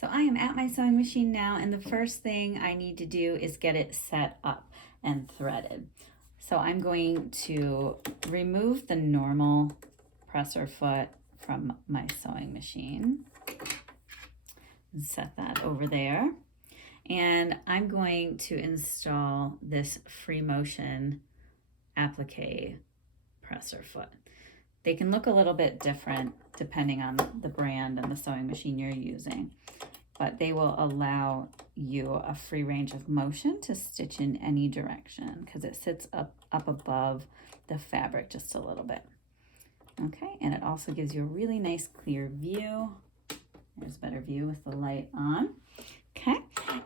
So I am at my sewing machine now, and the first thing I need to do is get it set up and threaded. So I'm going to remove the normal presser foot from my sewing machine and set that over there. And I'm going to install this free motion applique presser foot. They can look a little bit different depending on the brand and the sewing machine you're using, but they will allow you a free range of motion to stitch in any direction because it sits up above the fabric just a little bit. Okay, and it also gives you a really nice clear view. There's a better view with the light on. Okay,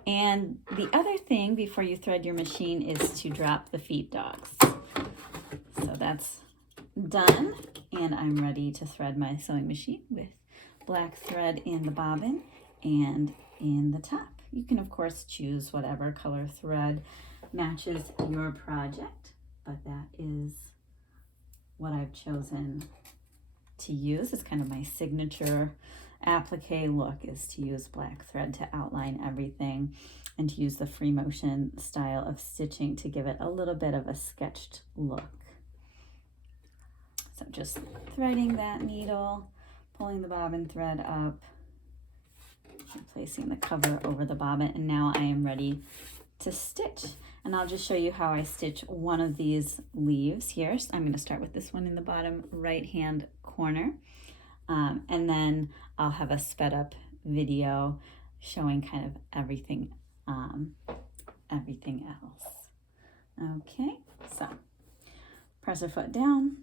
and the other thing before you thread your machine is to drop the feed dogs. So that's done, and I'm ready to thread my sewing machine with black thread in the bobbin and in the top. You can of course choose whatever color thread matches your project, but that is what I've chosen to use. It's kind of my signature applique look, is to use black thread to outline everything and to use the free motion style of stitching to give it a little bit of a sketched look. So just threading that needle, pulling the bobbin thread up, and placing the cover over the bobbin, and now I am ready to stitch. And I'll just show you how I stitch one of these leaves here. So I'm going to start with this one in the bottom right hand corner, and then I'll have a sped up video showing kind of everything else. Okay, so presser foot down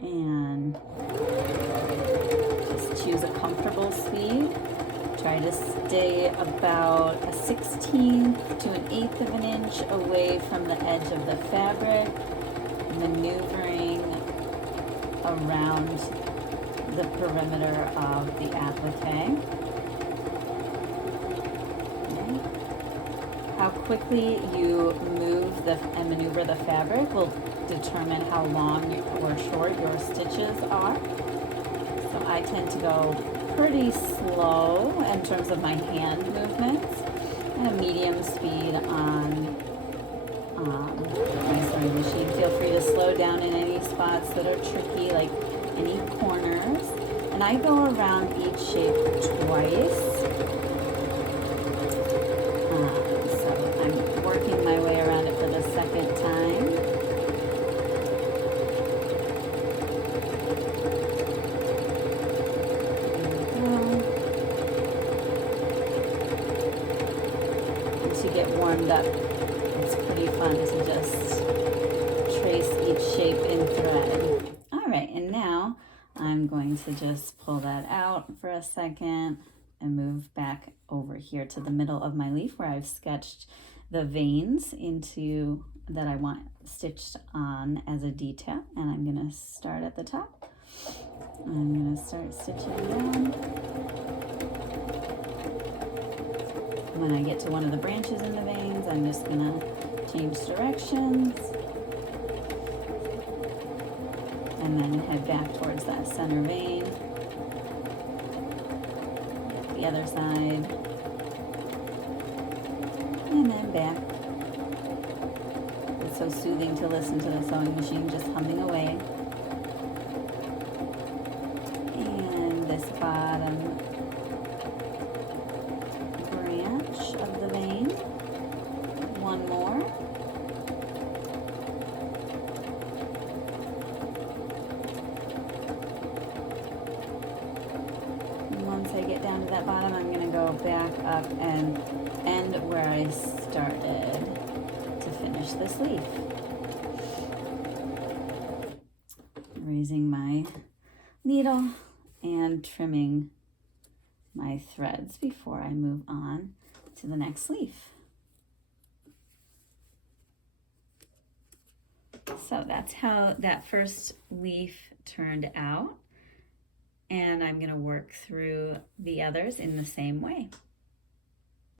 and just choose a comfortable sleeve. Try to stay about a 1/16 to an 1/8 of an inch away from the edge of the fabric, maneuvering around the perimeter of the applique. Okay. How quickly you move and maneuver the fabric will determine how long or short your stitches are. So I tend to go pretty slow in terms of my hand movements and a medium speed on my sewing machine. Feel free to slow down in any spots that are tricky, like any corners. And I go around each shape twice. So I'm working my way around it for the second time. To get warmed up, it's pretty fun to just trace each shape in thread. All right, and now I'm going to just pull that out for a second and move back over here to the middle of my leaf where I've sketched the veins into that I want stitched on as a detail. And I'm going to start at the top. I'm going to start stitching down. When I get to one of the branches in the veins, I'm just going to change directions and then head back towards that center vein. The other side, and then back. It's so soothing to listen to the sewing machine just humming away. And this bottom of the vein, one more, and once I get down to that bottom, I'm going to go back up and end where I started to finish this leaf. Raising my needle and trimming my threads before I move on to the next leaf. So that's how that first leaf turned out, and I'm going to work through the others in the same way.